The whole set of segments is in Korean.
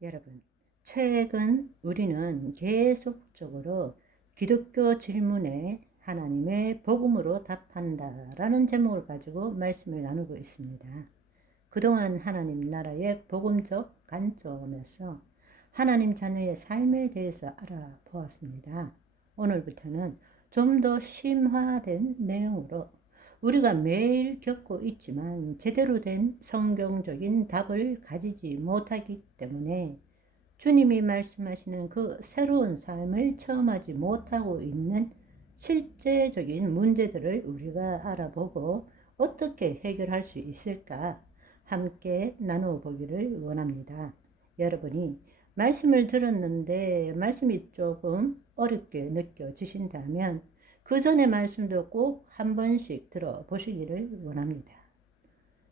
여러분, 최근 우리는 계속적으로 기독교 질문에 하나님의 복음으로 답한다라는 제목을 가지고 말씀을 나누고 있습니다. 그동안 하나님 나라의 복음적 관점에서 하나님 자녀의 삶에 대해서 알아보았습니다. 오늘부터는 좀 더 심화된 내용으로 우리가 매일 겪고 있지만 제대로 된 성경적인 답을 가지지 못하기 때문에 주님이 말씀하시는 그 새로운 삶을 체험하지 못하고 있는 실제적인 문제들을 우리가 알아보고 어떻게 해결할 수 있을까 함께 나누어 보기를 원합니다. 여러분이 말씀을 들었는데 말씀이 조금 어렵게 느껴지신다면 그 전의 말씀도 꼭 한 번씩 들어보시기를 원합니다.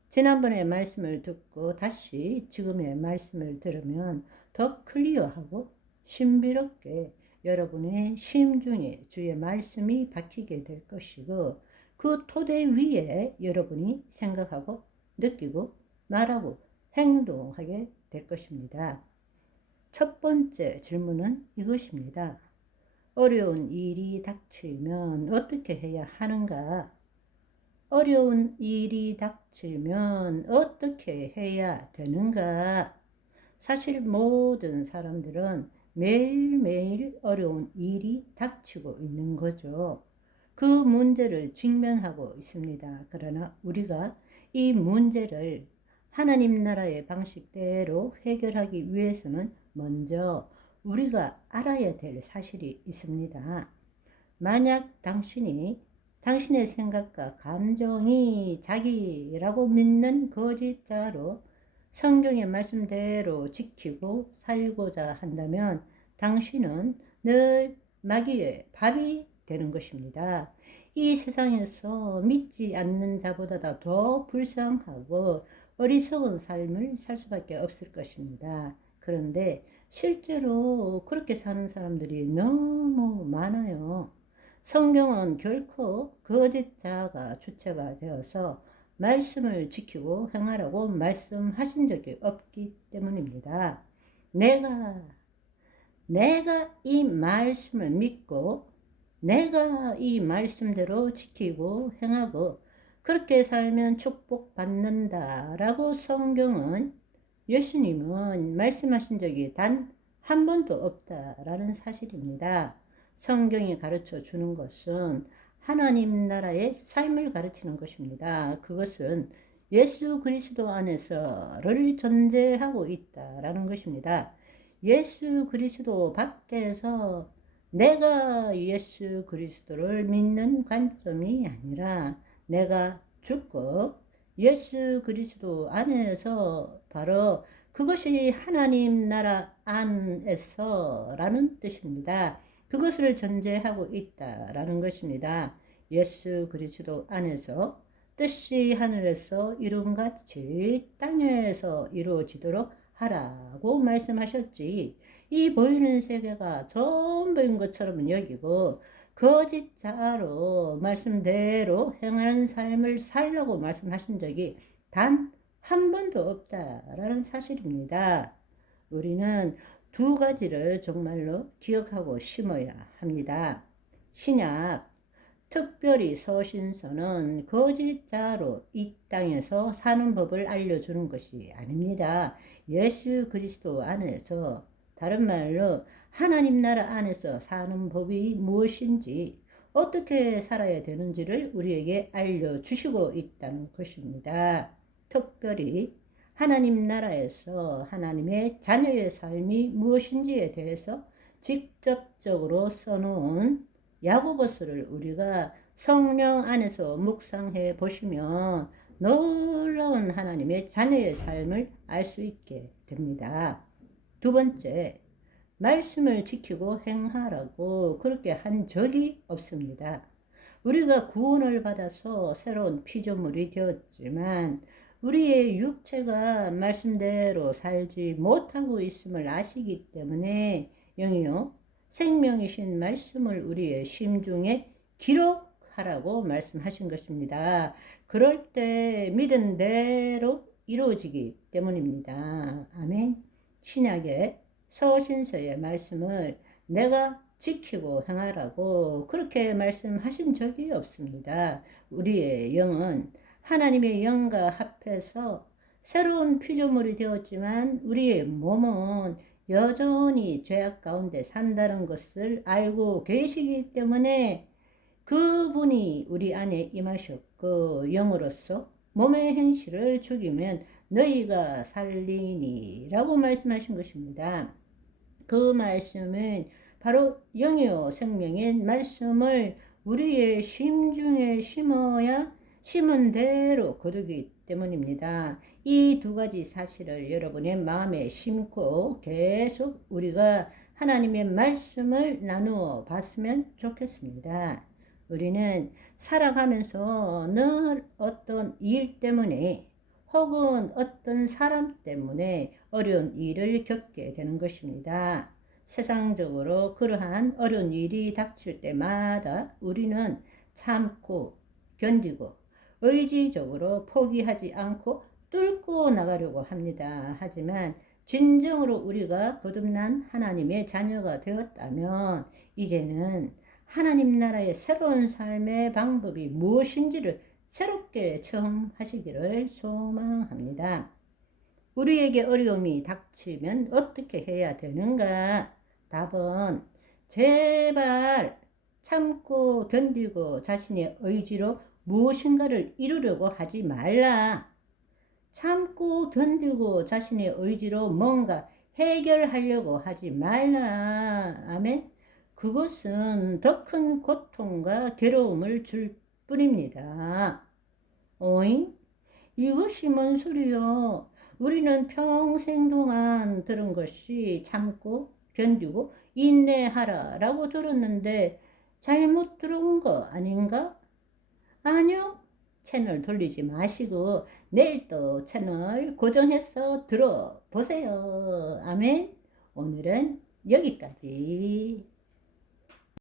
지난번에 말씀을 듣고 다시 지금의 말씀을 들으면 더 클리어하고 신비롭게 여러분의 심중에 주의 말씀이 박히게 될 것이고 그 토대 위에 여러분이 생각하고 느끼고 말하고 행동하게 될 것입니다. 첫 번째 질문은 이것입니다. 어려운 일이 닥치면 어떻게 해야 하는가? 어려운 일이 닥치면 어떻게 해야 되는가? 사실 모든 사람들은 매일매일 어려운 일이 닥치고 있는 거죠. 그 문제를 직면하고 있습니다. 그러나 우리가 이 문제를 하나님 나라의 방식대로 해결하기 위해서는 먼저 우리가 알아야 될 사실이 있습니다. 만약 당신의 생각과 감정이 자기라고 믿는 거짓자로 성경의 말씀대로 지키고 살고자 한다면 당신은 늘 마귀의 밥이 되는 것입니다. 이 세상에서 믿지 않는 자보다 더 불쌍하고 어리석은 삶을 살 수밖에 없을 것입니다. 그런데 실제로 그렇게 사는 사람들이 너무 많아요. 성경은 결코 거짓자가 주체가 되어서 말씀을 지키고 행하라고 말씀하신 적이 없기 때문입니다. 내가 이 말씀을 믿고 내가 이 말씀대로 지키고 행하고 그렇게 살면 축복받는다라고 성경은 예수님은 말씀하신 적이 단 한 번도 없다라는 사실입니다. 성경이 가르쳐 주는 것은 하나님 나라의 삶을 가르치는 것입니다. 그것은 예수 그리스도 안에서를 전제하고 있다라는 것입니다. 예수 그리스도 밖에서 내가 예수 그리스도를 믿는 관점이 아니라 내가 죽고 예수 그리스도 안에서 바로 그것이 하나님 나라 안에서라는 뜻입니다. 그것을 전제하고 있다라는 것입니다. 예수 그리스도 안에서 뜻이 하늘에서 이룬같이 땅에서 이루어지도록 하라고 말씀하셨지. 이 보이는 세계가 전부인 것처럼 여기고 거짓자로 말씀대로 행하는 삶을 살라고 말씀하신 적이 단 한 번도 없다라는 사실입니다. 우리는 두 가지를 정말로 기억하고 심어야 합니다. 신약, 특별히 서신서는 거짓자로 이 땅에서 사는 법을 알려주는 것이 아닙니다. 예수 그리스도 안에서, 다른 말로 하나님 나라 안에서 사는 법이 무엇인지 어떻게 살아야 되는지를 우리에게 알려주시고 있다는 것입니다. 특별히 하나님 나라에서 하나님의 자녀의 삶이 무엇인지에 대해서 직접적으로 써놓은 야고보서를 우리가 성령 안에서 묵상해 보시면 놀라운 하나님의 자녀의 삶을 알 수 있게 됩니다. 두 번째, 말씀을 지키고 행하라고 그렇게 한 적이 없습니다. 우리가 구원을 받아서 새로운 피조물이 되었지만 우리의 육체가 말씀대로 살지 못하고 있음을 아시기 때문에 영이요 생명이신 말씀을 우리의 심중에 기록하라고 말씀하신 것입니다. 그럴 때 믿은 대로 이루어지기 때문입니다. 아멘. 신약의 서신서의 말씀을 내가 지키고 행하라고 그렇게 말씀하신 적이 없습니다. 우리의 영은 하나님의 영과 합해서 새로운 피조물이 되었지만 우리의 몸은 여전히 죄악 가운데 산다는 것을 알고 계시기 때문에 그분이 우리 안에 임하셨고 영으로서 몸의 행실을 죽이면 너희가 살리니 라고 말씀하신 것입니다. 그 말씀은 바로 영이요 생명인 말씀을 우리의 심중에 심어야 심은 대로 거두기 때문입니다. 이 두 가지 사실을 여러분의 마음에 심고 계속 우리가 하나님의 말씀을 나누어 봤으면 좋겠습니다. 우리는 살아가면서 늘 어떤 일 때문에 혹은 어떤 사람 때문에 어려운 일을 겪게 되는 것입니다. 세상적으로 그러한 어려운 일이 닥칠 때마다 우리는 참고 견디고 의지적으로 포기하지 않고 뚫고 나가려고 합니다. 하지만 진정으로 우리가 거듭난 하나님의 자녀가 되었다면 이제는 하나님 나라의 새로운 삶의 방법이 무엇인지를 새롭게 체험하시기를 소망합니다. 우리에게 어려움이 닥치면 어떻게 해야 되는가? 답은 제발 참고 견디고 자신의 의지로 무엇인가를 이루려고 하지 말라. 참고 견디고 자신의 의지로 뭔가 해결하려고 하지 말라. 아멘. 그것은 더 큰 고통과 괴로움을 줄 뿐입니다. 오잉? 이것이 뭔 소리요? 우리는 평생 동안 들은 것이 참고 견디고 인내하라 라고 들었는데 잘못 들은 거 아닌가? 아니요. 채널 돌리지 마시고 내일 또 채널 고정해서 들어보세요. 아멘. 오늘은 여기까지.